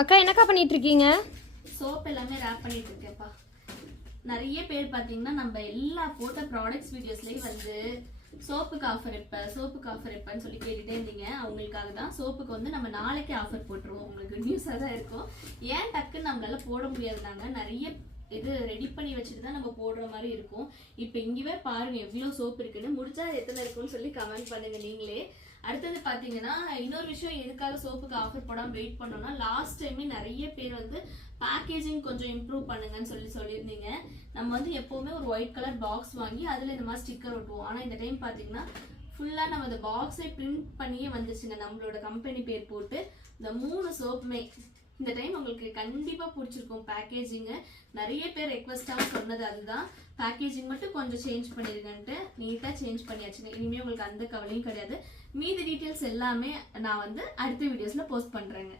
அக்கா என்னக்கா பண்ணிட்டு இருக்கீங்க? சோப் எல்லாமே ரேப் பண்ணிட்டு இருக்கேன்ப்பா. நிறைய பேர் பாத்தீங்கன்னா நம்ம எல்லா போட்ட ப்ராடக்ட்ஸ் வீடியோஸ்லயும் வந்து சோப்புக்கு ஆஃபர் எப்பன்னு சொல்லி கேட்டுட்டே இருந்தீங்க. அவங்களுக்காக தான் சோப்புக்கு வந்து நம்ம நாளைக்கு ஆஃபர் போட்டுருவோம். உங்களுக்கு நியூஸாக தான் இருக்கும். ஏன் டக்குன்னு நம்மளால போட முடியாதுனாங்க, நிறைய இது ரெடி பண்ணி வச்சுட்டு தான் நம்ம போடுற மாதிரி இருக்கும். இப்போ இங்கேவே பாருங்க எவ்வளோ சோப்பு இருக்குன்னு. முடிஞ்சா எத்தனை இருக்குன்னு சொல்லி கமெண்ட் பண்ணுங்க நீங்களே. அடுத்தது பாத்தீங்கன்னா இன்னொரு விஷயம், எதுக்காக சோப்புக்கு ஆஃபர் போடாம வெயிட் பண்ணோம்னா, லாஸ்ட் டைமே நிறைய பேர் வந்து பேக்கேஜிங் கொஞ்சம் இம்ப்ரூவ் பண்ணுங்கன்னு சொல்லியிருந்தீங்க. நம்ம வந்து எப்பவுமே ஒரு ஒயிட் கலர் பாக்ஸ் வாங்கி அதுல இந்த மாதிரி ஸ்டிக்கர் ஒட்டுவோம். ஆனா இந்த டைம் பாத்தீங்கன்னா ஃபுல்லா நம்ம அந்த பாக்ஸை பிரிண்ட் பண்ணியே வந்துச்சுங்க, நம்மளோட கம்பெனி பேர் போட்டு. இந்த 3 சோப்புமே இந்த டைம் உங்களுக்கு கண்டிப்பா பிடிச்சிருக்கும். பேக்கேஜிங் நிறைய பேர் ரெக்வஸ்டாக சொன்னது அதுதான். பேக்கேஜிங் மட்டும் கொஞ்சம் சேஞ்ச் பண்ணிருக்கேன்ட்டு நீட்டா சேஞ்ச் பண்ணியாச்சுங்க. இனிமே உங்களுக்கு அந்த கவலையும் கிடையாது. மீதி டீட்டெயில்ஸ் எல்லாமே நான் வந்து அடுத்த வீடியோஸ்ல போஸ்ட் பண்றேங்க.